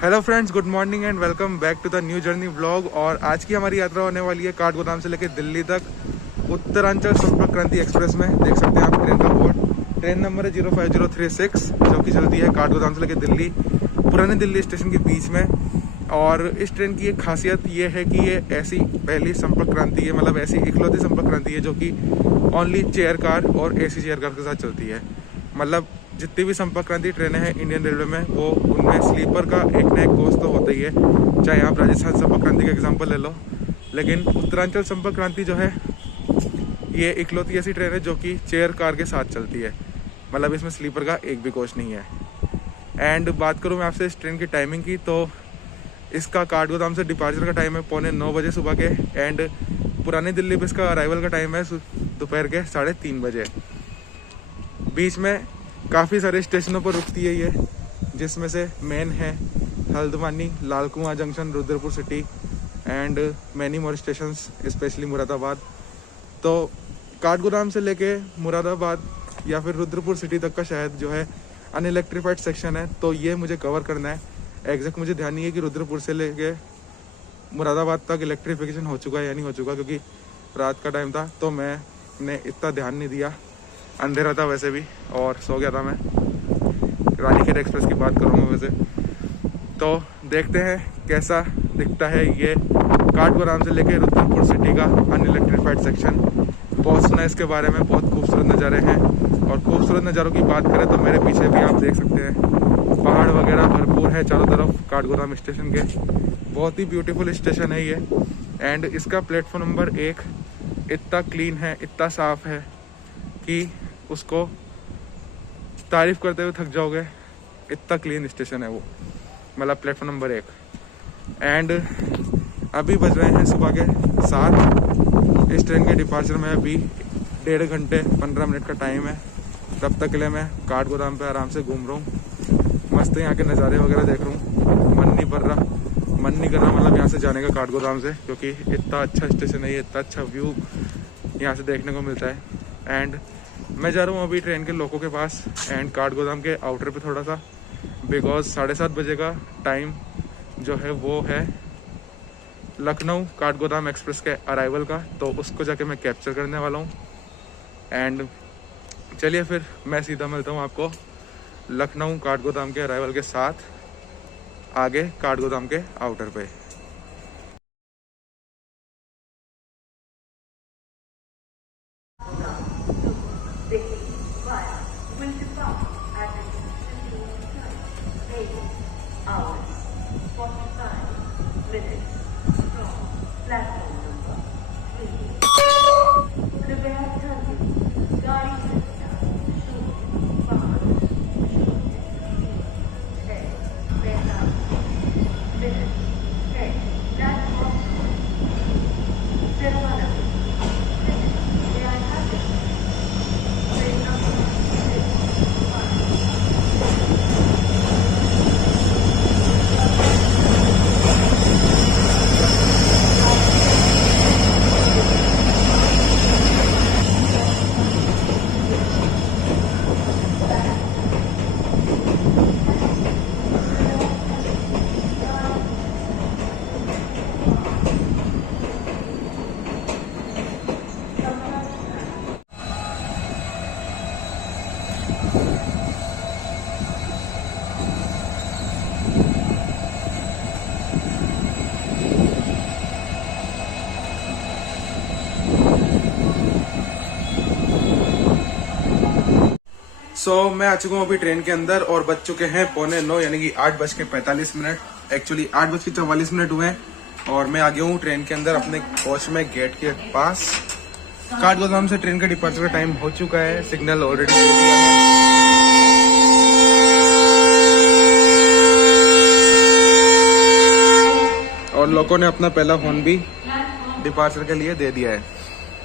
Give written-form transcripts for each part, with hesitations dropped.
Hello friends, good morning and welcome back to the new journey vlog. और आज की हमारी यात्रा होने वाली है काठगोदाम से लेकर दिल्ली तक उत्तरांचल संपर्क क्रांति एक्सप्रेस में। देख सकते हैं आप ट्रेन का बोर्ड। ट्रेन नंबर है 05036 जो कि चलती है काठगोदाम से लेकर दिल्ली, पुरानी दिल्ली स्टेशन के बीच में। और इस ट्रेन की एक खासियत ये है कि ये ऐसी पहली संपर्क क्रांति है, मतलब ऐसी इकलौती संपर्क क्रांति है जो कि ओनली चेयर कार और एसी चेयर कार के साथ चलती है। मतलब जितनी भी संपर्क क्रांति ट्रेनें हैं इंडियन रेलवे में, वो उनमें स्लीपर का एक ना एक कोच तो होता ही है। चाहे आप राजस्थान संपर्क क्रांति का एग्जांपल ले लो, लेकिन उत्तरांचल संपर्क क्रांति जो है ये इकलौती ऐसी ट्रेन है जो कि चेयर कार के साथ चलती है। मतलब इसमें स्लीपर का एक भी कोच नहीं है। एंड बात करूँ मैं आपसे इस ट्रेन की टाइमिंग की, तो इसका काठगोदाम से डिपार्चर का टाइम है 9:15 बजे सुबह के। एंड पुरानी दिल्ली पे इसका अराइवल का टाइम है दोपहर के 3:30 बजे। बीच में काफ़ी सारे स्टेशनों पर रुकती है ये, जिसमें से मेन है हल्द्वानी, लाल कुआं junction, Rudrapur city and many more stations, specially Moradabad. तो काठगोदाम से लेके मुरादाबाद या फिर रुद्रपुर सिटी तक का शायद जो है अनइलेक्ट्रीफाइड सेक्शन है, तो ये मुझे कवर करना है। एग्जैक्ट मुझे ध्यान नहीं है कि रुद्रपुर से लेके मुरादाबाद तक इलेक्ट्रिफिकेशन हो चुका है या नहीं हो चुका, क्योंकि रात का टाइम था तो मैंने इतना ध्यान नहीं दिया। अंधेरा था वैसे भी और सो गया था मैं। रानीखेत एक्सप्रेस की बात करूँगा वैसे। तो देखते हैं कैसा दिखता है ये काठगोदाम से लेके रुद्रपुर सिटी का अनइलेक्ट्रिफाइड सेक्शन। बहुत सुना इसके बारे में, बहुत खूबसूरत नज़ारे हैं। और खूबसूरत नज़ारों की बात करें तो मेरे पीछे भी आप देख सकते हैं पहाड़ वगैरह भरपूर है चारों तरफ काठगोदाम स्टेशन के। बहुत ही ब्यूटीफुल स्टेशन है ये। एंड इसका प्लेटफॉर्म नंबर 1 इतना क्लीन है, इतना साफ है कि उसको तारीफ करते हुए थक जाओगे। इतना क्लीन स्टेशन है वो, मतलब प्लेटफॉर्म नंबर 1। एंड अभी बज रहे हैं सुबह के 7। इस ट्रेन के डिपार्चर में अभी 1.5 घंटे 15 मिनट का टाइम है। तब तक के लिए मैं काठगोदाम पे आराम से घूम रहा हूँ, मस्त यहाँ के नज़ारे वगैरह देख रहा हूँ। मन नहीं कर रहा मतलब यहाँ से जाने का काठगोदाम से, क्योंकि इतना अच्छा स्टेशन है ये, इतना अच्छा व्यू यहाँ से देखने को मिलता है। एंड मैं जा रहा हूँ अभी ट्रेन के लोगों के पास एंड काठगोदाम के आउटर पे थोड़ा सा, बिकॉज 7:30 बजे का टाइम जो है वो है लखनऊ काठगोदाम एक्सप्रेस के अराइवल का, तो उसको जाके मैं कैप्चर करने वाला हूँ। एंड चलिए फिर मैं सीधा मिलता हूँ आपको लखनऊ काठगोदाम के अराइवल के साथ आगे काठगोदाम के आउटर पे। मैं आ चुका हूँ अभी ट्रेन के अंदर और बज चुके हैं 9:15 यानी कि 8:45। एक्चुअली 8:44 हुए हैं और मैं आ गया हूँ ट्रेन के अंदर अपने कोच में, गेट के पास। काठगोदाम से ट्रेन का डिपार्चर का टाइम हो चुका है, सिग्नल ऑलरेडी दे दिया है। और लोगों ने अपना पहला फोन भी डिपार्चर के लिए दे दिया है।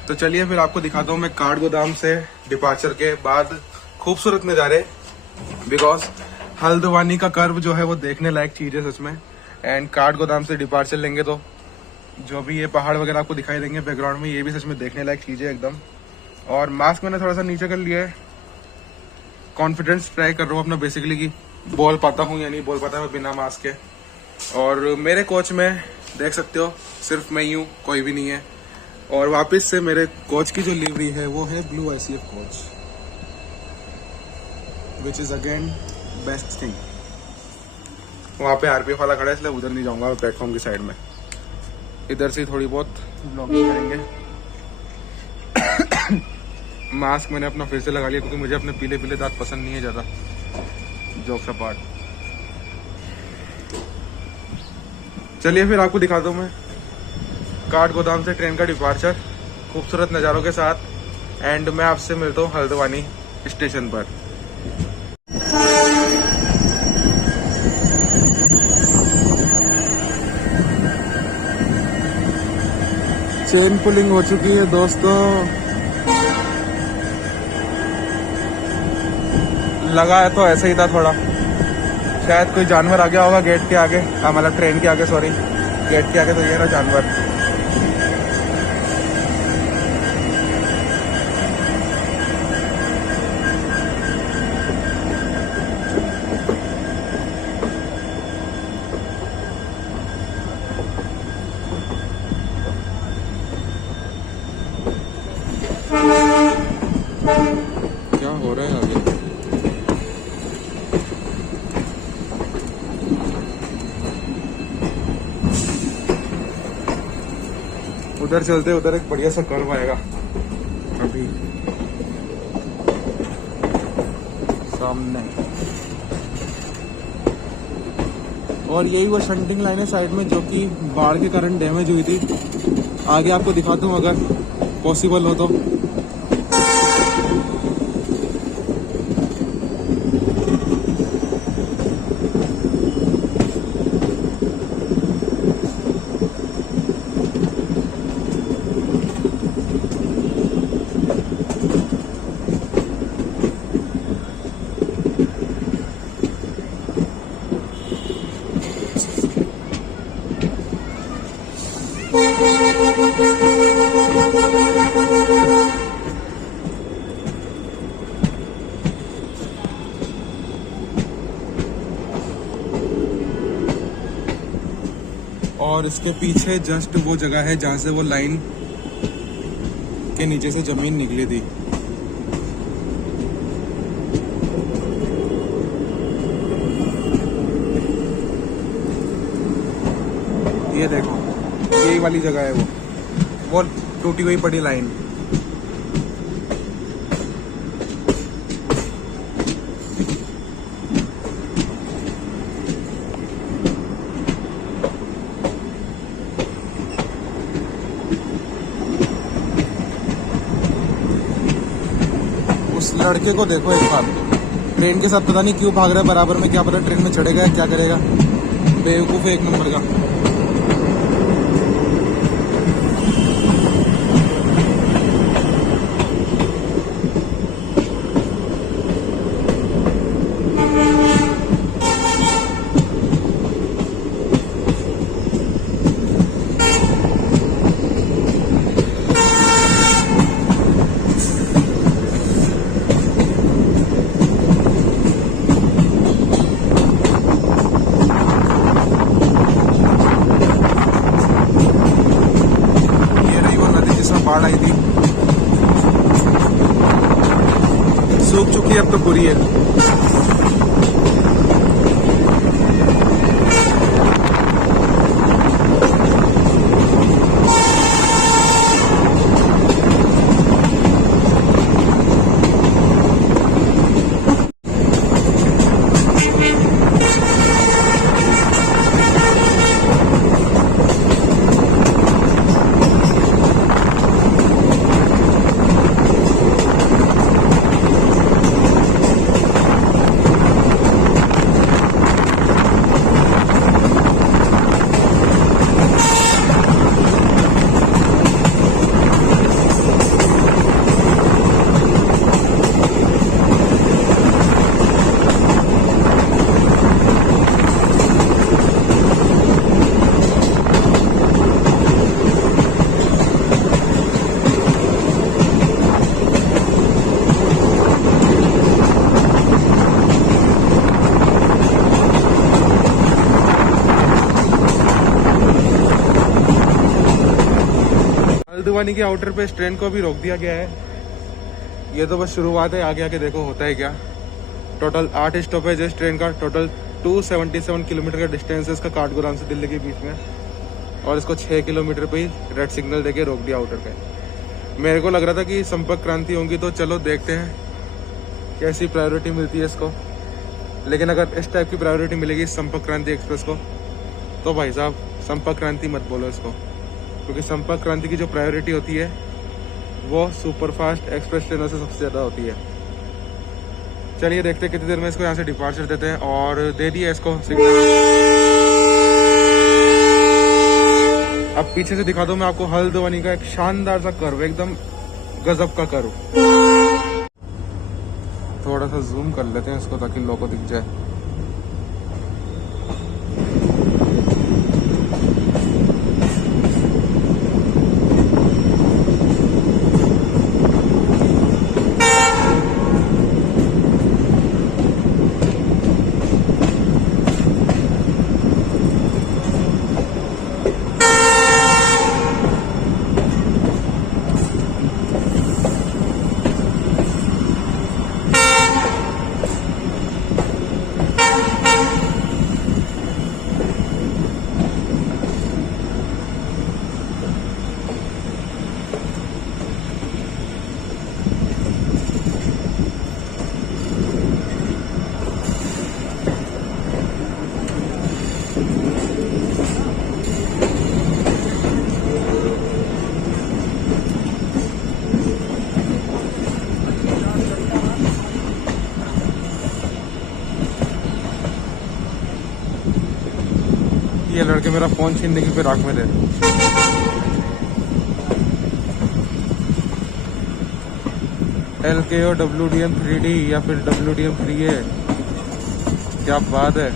तो चलिए फिर आपको दिखाता हूँ मैं काठगोदाम से डिपार्चर के बाद खूबसूरत नज़ारे, बिकॉज हल्द्वानी का कर्व जो है वो देखने लायक चीज़ है सच में। एंड काठगोदाम से डिपार्चर लेंगे तो जो भी ये पहाड़ वगैरह आपको दिखाई देंगे बैकग्राउंड में, ये भी सच में देखने लायक चीज़ है एकदम। और मास्क मैंने थोड़ा सा नीचे कर लिया है, कॉन्फिडेंस ट्राई कर रहा हूँ अपना बेसिकली कि बोल पाता हूँ या नहीं बोल पाता मैं बिना मास्क के। और मेरे कोच में देख सकते हो सिर्फ मैं ही हूँ, कोई भी नहीं है। और वापस से मेरे कोच की जो लिवरी है वो है blue ICF coach, which is again best thing. वहाँ पे RPF वाला खड़ा है इसलिए उधर नहीं जाऊँगा, प्लेटफॉर्म की साइड में। इधर से थोड़ी बहुत ब्लॉगिंग करेंगे। मास्क मैंने अपना फिर से लगा लिया क्योंकि मुझे अपने पीले पीले दांत पसंद नहीं है ज़्यादा। जोक्स अपार्ट, चलिए फिर आपको दिखाता हूँ मैं काठगोदाम से ट्रेन का डिपार्चर खूबसूरत नज़ारों के साथ। एंड मैं आपसे मिलता हूँ हल्द्वानी स्टेशन पर। चेन पुलिंग हो चुकी है दोस्तों। लगा है तो ऐसे ही था थोड़ा, शायद कोई जानवर आ गया होगा गेट के आगे, मतलब ट्रेन के आगे, सॉरी गेट के आगे। तो ये रहा जानवर। क्या हो रहा है आगे? उधर चलते, उधर एक बढ़िया सा कर्व आएगा अभी सामने। और यही वो शंटिंग लाइन है साइड में जो कि बाढ़ के कारण डैमेज हुई थी। आगे आपको दिखाता हूँ अगर पॉसिबल हो तो। और इसके पीछे जस्ट वो जगह है जहाँ से वो लाइन के नीचे से जमीन निकली थी। ये देखो, यही वाली जगह है वो टूटी हुई पड़ी लाइन। उस लड़के को देखो एक बार, ट्रेन के साथ पता नहीं क्यों भाग रहा है बराबर में। क्या पता ट्रेन में चढ़ेगा क्या करेगा, बेवकूफ़ एक नंबर का। बाढ़ आई थी, सूख चुकी है, अब तो बुरी है। हल्द्वानी के आउटर पे इस ट्रेन को भी रोक दिया गया है। ये तो बस शुरुआत है, आगे आके देखो होता है क्या। टोटल 8 स्टॉपेज है इस ट्रेन का। टोटल 277 किलोमीटर का डिस्टेंस है इसका काठगोदाम से दिल्ली के बीच में, और इसको 6 किलोमीटर पे ही रेड सिग्नल देके रोक दिया आउटर पे। मेरे को लग रहा था कि संपर्क क्रांति होंगी, तो चलो देखते हैं कैसी प्रायोरिटी मिलती है इसको। लेकिन अगर इस टाइप की प्रायोरिटी मिलेगी संपर्क क्रांति एक्सप्रेस को, तो भाई साहब संपर्क क्रांति मत बोलो इसको, क्योंकि संपर्क क्रांति की जो प्रायोरिटी होती है वो सुपरफास्ट एक्सप्रेस ट्रेनों से सबसे ज़्यादा होती है। चलिए देखते हैं कितनी देर में इसको यहाँ से डिपार्चर देते हैं, और दे दिया इसको सिग्नल। अब पीछे से दिखा दो मैं आपको हल्द्वानी का एक शानदार सा कर्व, एकदम गजब का कर्व। थोड़ा सा जूम कर लेते हैं इसको ताकि लोगों को दिख जाए। ये लड़के मेरा फोन छीनने की फिराक में थे। LKO WDM 3D या फिर WDM 3A, क्या बात है।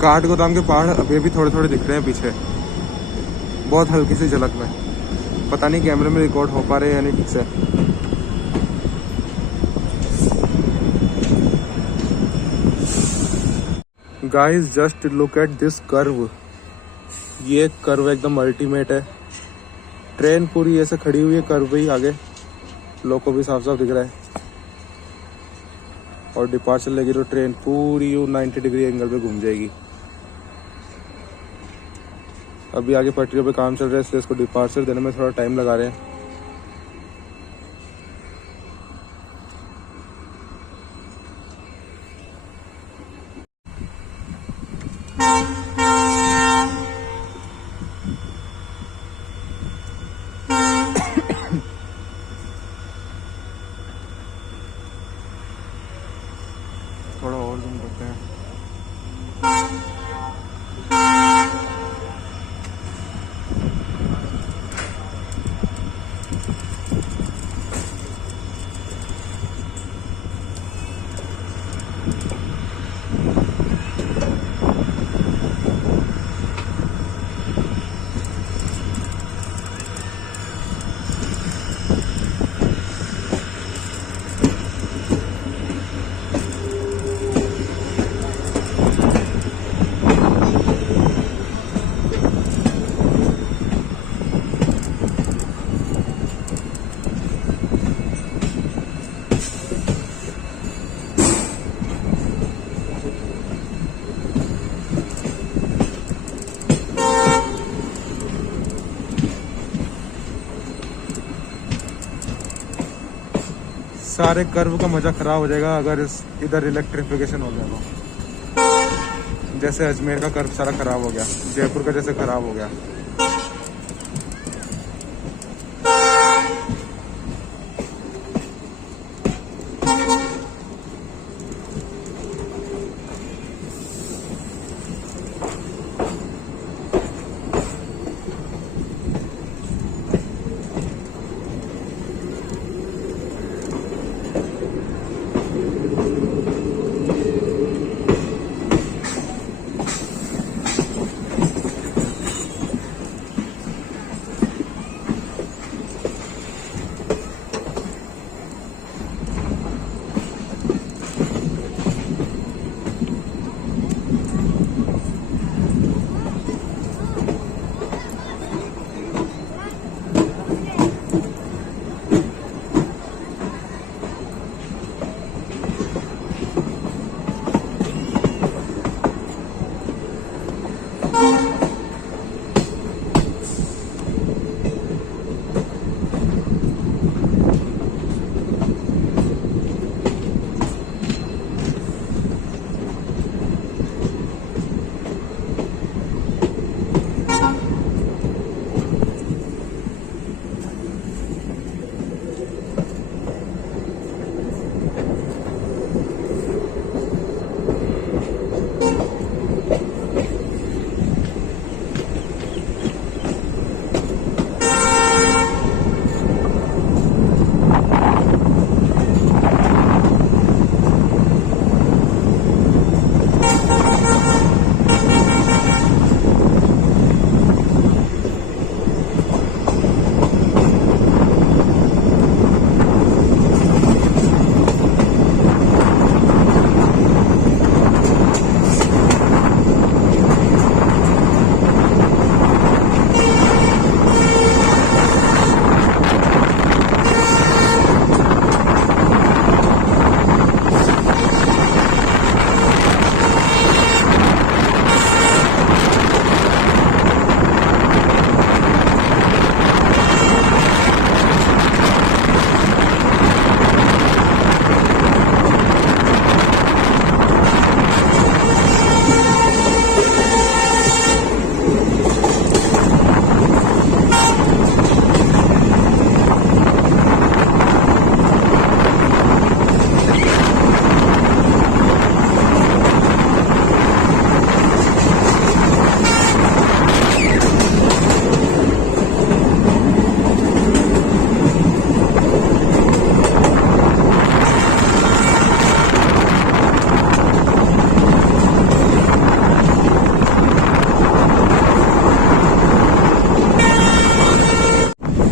काठगोदाम के पहाड़ अभी भी थोड़े थोड़े दिख रहे हैं पीछे, बहुत हल्की सी झलक में। पता नहीं कैमरे में रिकॉर्ड हो पा रहे हैं या नहीं ठीक से। Guys just look at this curve. ये कर्व एकदम अल्टीमेट है। ट्रेन पूरी ऐसे खड़ी हुई है कर्व ही, आगे लोगों को भी साफ साफ दिख रहा है, और डिपार्चर लेगी तो ट्रेन पूरी 90 डिग्री एंगल पे घूम जाएगी। अभी आगे पटरियों पे काम चल रहा है, इसलिए इसको डिपार्चर देने में थोड़ा टाइम लगा रहे हैं। थोड़ा और जूम करते हैं। सारे कर्व का मजा खराब हो जाएगा अगर इधर इलेक्ट्रिफिकेशन हो गया तो। जैसे अजमेर का कर्व सारा खराब हो गया, जयपुर का जैसे खराब हो गया।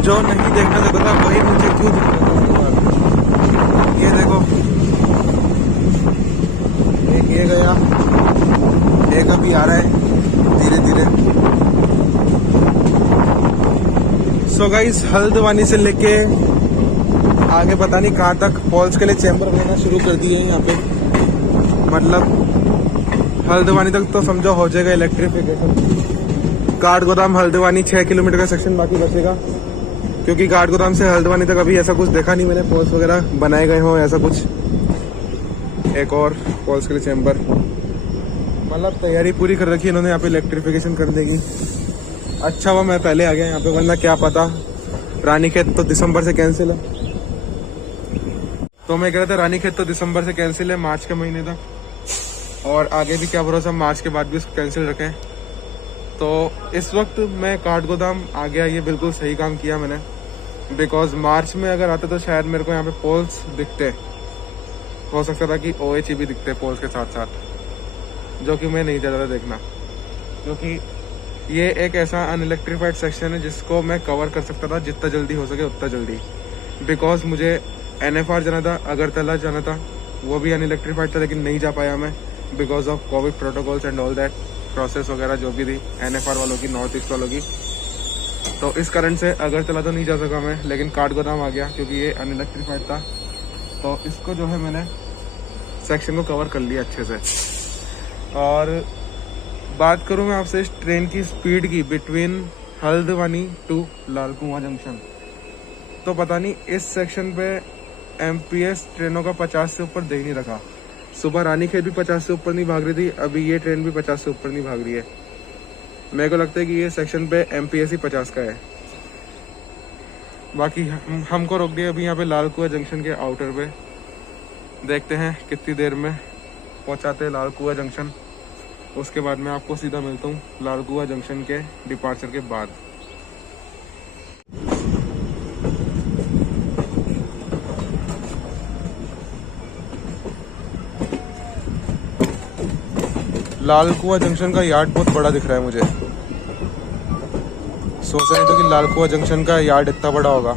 जो नहीं देखना चाहता था वही मुझे क्यों दिख रहा था। ये देखो, एक ये गया, एक अभी आ रहा है धीरे धीरे। सो गाइस, हल्द्वानी से लेके आगे पता नहीं कहाँ तक पॉल्स के लिए चैम्बर बनाना शुरू कर दिए हैं यहाँ पे। मतलब हल्द्वानी तक तो समझो हो जाएगा इलेक्ट्रिफिकेशन। काठगोदाम हल्द्वानी 6 किलोमीटर का सेक्शन बाकी बचेगा, क्योंकि काठगोदाम से हल्द्वानी तक अभी ऐसा कुछ देखा नहीं मैंने, पॉल्स वगैरह बनाए गए हों ऐसा कुछ। एक और पॉल्स के लिए चैम्बर, मतलब तैयारी पूरी कर रखी है इन्होंने यहाँ पे इलेक्ट्रिफिकेशन करने की। अच्छा हुआ मैं पहले आ गया यहाँ पे, वरना क्या पता। रानीखेत तो दिसंबर से कैंसिल है, तो मैं कह रहा था रानीखेत तो दिसंबर से कैंसिल है, मार्च के महीने तक। और आगे भी क्या भरोसा, मार्च के बाद भी उसको कैंसिल रखें। तो इस वक्त मैं काठगोदाम आ गया, ये बिल्कुल सही काम किया मैंने। बिकॉज मार्च में अगर आता तो शायद मेरे को यहाँ पे पोल्स दिखते, हो सकता था कि OHE भी दिखते पोल्स के साथ साथ, जो कि मैं नहीं चाहता था देखना। क्योंकि ये एक ऐसा अनइलेक्ट्रीफाइड सेक्शन है जिसको मैं कवर कर सकता था जितना जल्दी हो सके उतना जल्दी। बिकॉज मुझे NFR जाना था, अगरतला जाना था, वो भी अनइलेक्ट्रीफाइड था, लेकिन नहीं जा पाया मैं because of Covid protocols and all that process वगैरह जो भी थी NFR वालों की, नॉर्थ ईस्ट वालों की। तो इस कारण से अगरतला तो नहीं जा सका मैं, लेकिन काठगोदाम आ गया क्योंकि ये अनइलेक्ट्रीफाइड था। तो इसको जो है मैंने सेक्शन को कवर कर लिया अच्छे से। और बात करूं मैं आपसे इस ट्रेन की स्पीड की बिटवीन हल्द्वानी टू लाल कुआं जंक्शन, तो पता नहीं इस सेक्शन पे MPS ट्रेनों का 50 से ऊपर दे ही नहीं रखा। सुबह रानीखेत भी 50 से ऊपर नहीं भाग रही थी, अभी ये ट्रेन भी 50 से ऊपर नहीं भाग रही है। मेरे को लगता है कि ये सेक्शन पे MPS ही 50 का है। बाकी हमको रोक दिया अभी यहाँ पे लाल कुआं जंक्शन के आउटर पे। देखते हैं कितनी देर में पहुँचाते हैं लाल कुआं जंक्शन। उसके बाद मैं आपको सीधा मिलता हूँ लाल कुआं जंक्शन के डिपार्चर के बाद। लाल कुआं जंक्शन का यार्ड बहुत बड़ा दिख रहा है मुझे। सोचा नहीं था कि लाल कुआं जंक्शन का यार्ड इतना बड़ा होगा।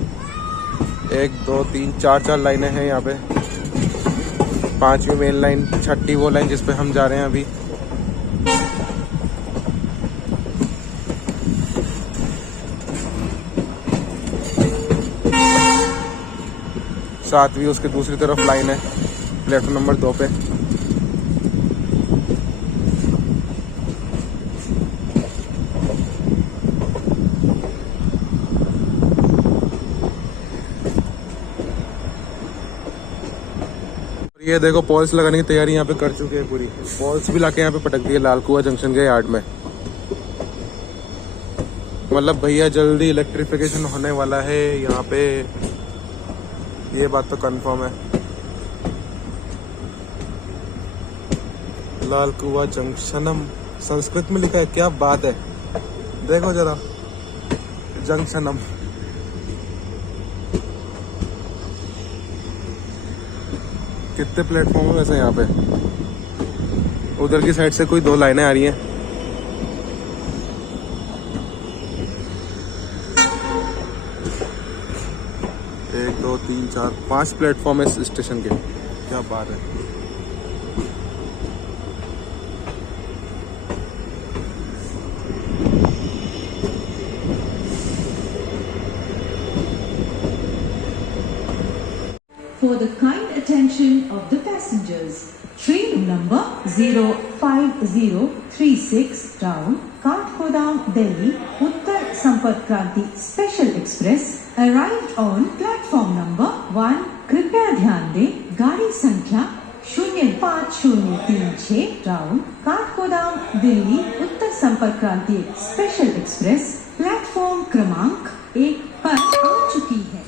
1 2 3 4 लाइनें हैं यहाँ पे। 5वीं मेन लाइन, 6ठी वो लाइन जिस पे हम जा रहे हैं अभी। सातवीं उसके दूसरी तरफ लाइन है, प्लेटफॉर्म नंबर 2 पे। ये देखो पॉल्स लगाने की तैयारी यहाँ पे कर चुके हैं पूरी। पॉल्स भी लाके यहाँ पे पटक दिए लाल कुआं जंक्शन के यार्ड में। मतलब भैया जल्दी इलेक्ट्रिफिकेशन होने वाला है यहाँ पे, ये बात तो कंफर्म है। लाल कुआं जंक्शनम संस्कृत में लिखा है, क्या बात है। देखो जरा जंक्शनम। कितने प्लेटफॉर्म है वैसे यहाँ पे। उधर की साइड से कोई 2 लाइनें आ रही हैं। एक, दो, तीन, चार, 5 प्लेटफॉर्म है इस स्टेशन के। क्या बात है। For the kind attention of the passengers, train number 05036 down Kathgodam, Delhi, Uttar Sampark Kranti Special Express arrived on platform number 1. कृपया ध्यान दें, गाड़ी संख्या 05036 डाउन काठगोदाम दिल्ली उत्तर संपर्क क्रांति स्पेशल एक्सप्रेस प्लेटफॉर्म क्रमांक 1 पर आ चुकी है।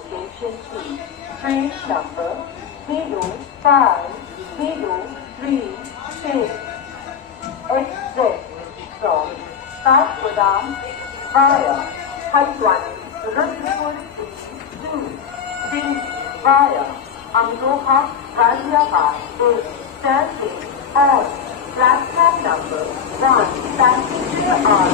Station 3, train number 05036, express from Kathgodam via Haldwani, Rudhipur to Delhi via Amroha, Ghaziabad is standing on platform number 1. Passenger are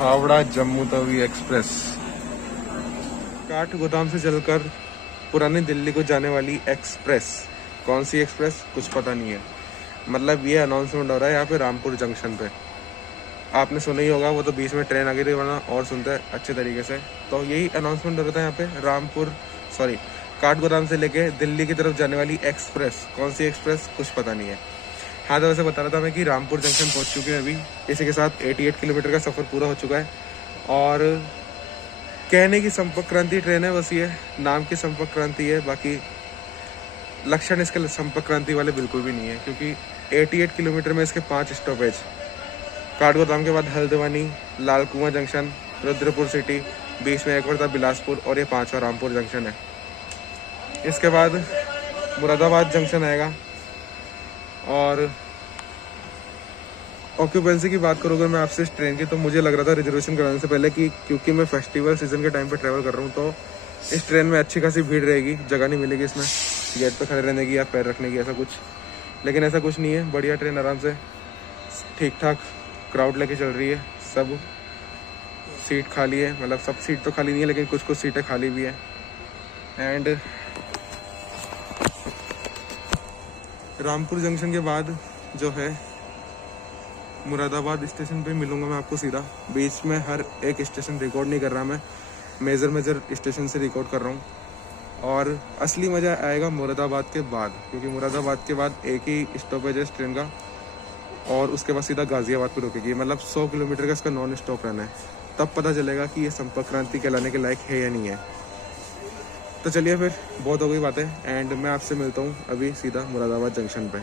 Howrah Jammu Tawi express Kathgodam से चलकर पुरानी दिल्ली को जाने वाली एक्सप्रेस। कौन सी एक्सप्रेस कुछ पता नहीं है, मतलब ये अनाउंसमेंट हो रहा है यहाँ पे रामपुर जंक्शन पे। आपने सुना ही होगा, वो तो बीच में ट्रेन आ गई थी, वरना और सुनते हैं अच्छे तरीके से। तो यही अनाउंसमेंट हो रहा था यहाँ पे काठगोदाम से लेके दिल्ली की तरफ जाने वाली एक्सप्रेस। कौन सी एक्सप्रेस कुछ पता नहीं है। हाँ, तो वैसे बता रहा था मैं कि रामपुर जंक्शन पहुँच चुके हैं अभी। इसी के साथ 88 किलोमीटर का सफ़र पूरा हो चुका है। और कहने की संपर्क क्रांति ट्रेन है, बस ये नाम की संपर्क क्रांति है, बाकी लक्षण इसके संपर्क क्रांति वाले बिल्कुल भी नहीं है। क्योंकि 88 किलोमीटर में इसके 5 स्टॉपेज, काठगोदाम के बाद हल्द्वानी, लाल कुआं जंक्शन, रुद्रपुर सिटी, बीच में एक और था बिलासपुर, और ये 5वां रामपुर जंक्शन है। इसके बाद मुरादाबाद जंक्शन आएगा। और ऑक्यूपेंसी की बात करूँ अगर मैं आपसे इस ट्रेन की, तो मुझे लग रहा था रिजर्वेशन कराने से पहले कि क्योंकि मैं फेस्टिवल सीजन के टाइम पे ट्रैवल कर रहा हूँ, तो इस ट्रेन में अच्छी खासी भीड़ रहेगी, जगह नहीं मिलेगी इसमें गेट पे खड़े रहने की या पैर रखने की, ऐसा कुछ। लेकिन ऐसा कुछ नहीं है, बढ़िया ट्रेन, आराम से ठीक ठाक क्राउड लेके चल रही है। सब सीट खाली है, मतलब सब सीट तो खाली नहीं है, लेकिन कुछ कुछ सीटें खाली भी है। एंड रामपुर जंक्शन के बाद जो है मुरादाबाद स्टेशन पे मिलूंगा मैं आपको सीधा। बीच में हर एक स्टेशन रिकॉर्ड नहीं कर रहा मैं, मेजर स्टेशन से रिकॉर्ड कर रहा हूँ। और असली मज़ा आएगा मुरादाबाद के बाद, क्योंकि मुरादाबाद के बाद एक ही स्टॉपेज है इस ट्रेन का, और उसके बाद सीधा गाजियाबाद पे रुकेगी। मतलब 100 किलोमीटर का इसका नॉन स्टॉप रहना है। तब पता चलेगा कि ये संपर्क क्रांति कहलाने के लायक है या नहीं है। तो चलिए फिर, बहुत हो गई बातें, एंड मैं आपसे मिलता हूँ अभी सीधा मुरादाबाद जंक्शन पे।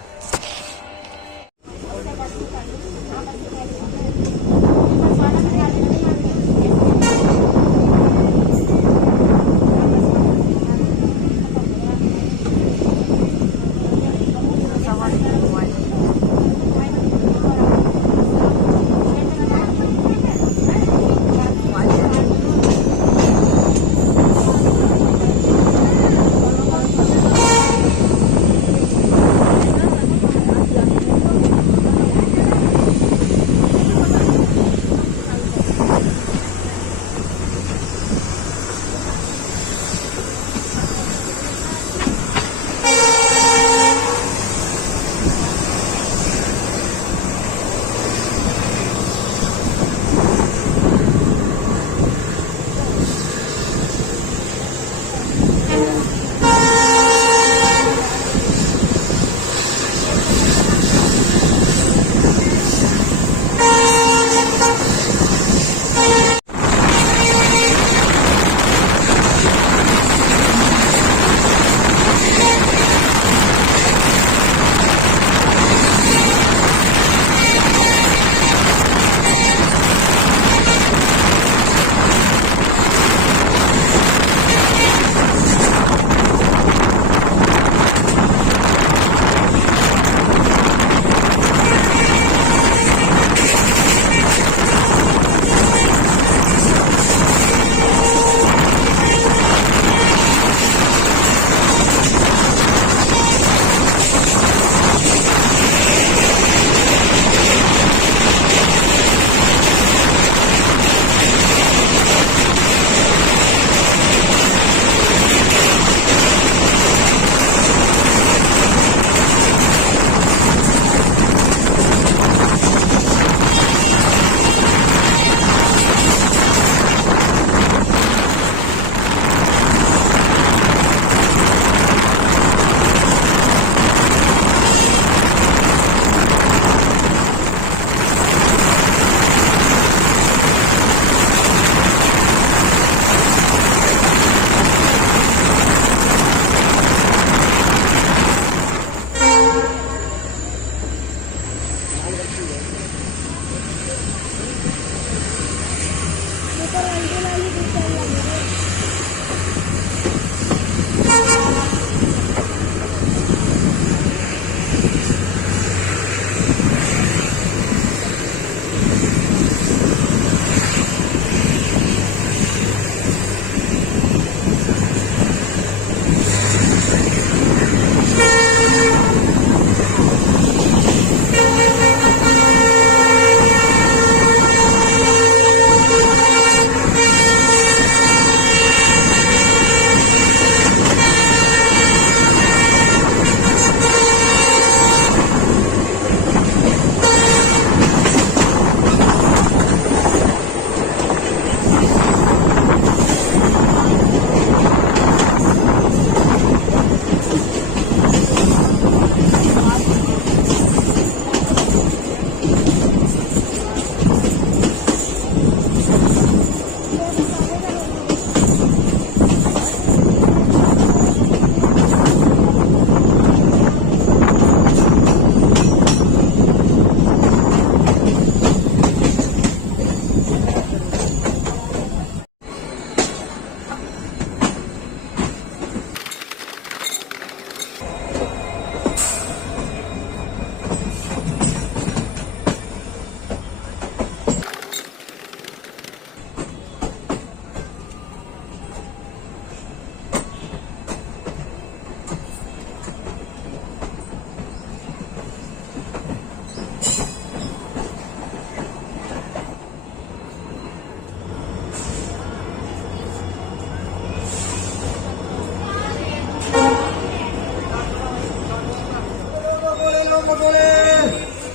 पकोड़े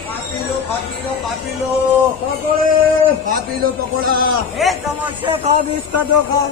कापी लो पकोड़े कापी लो पकोड़ा समोसे खाओ 20 का 2 खाओ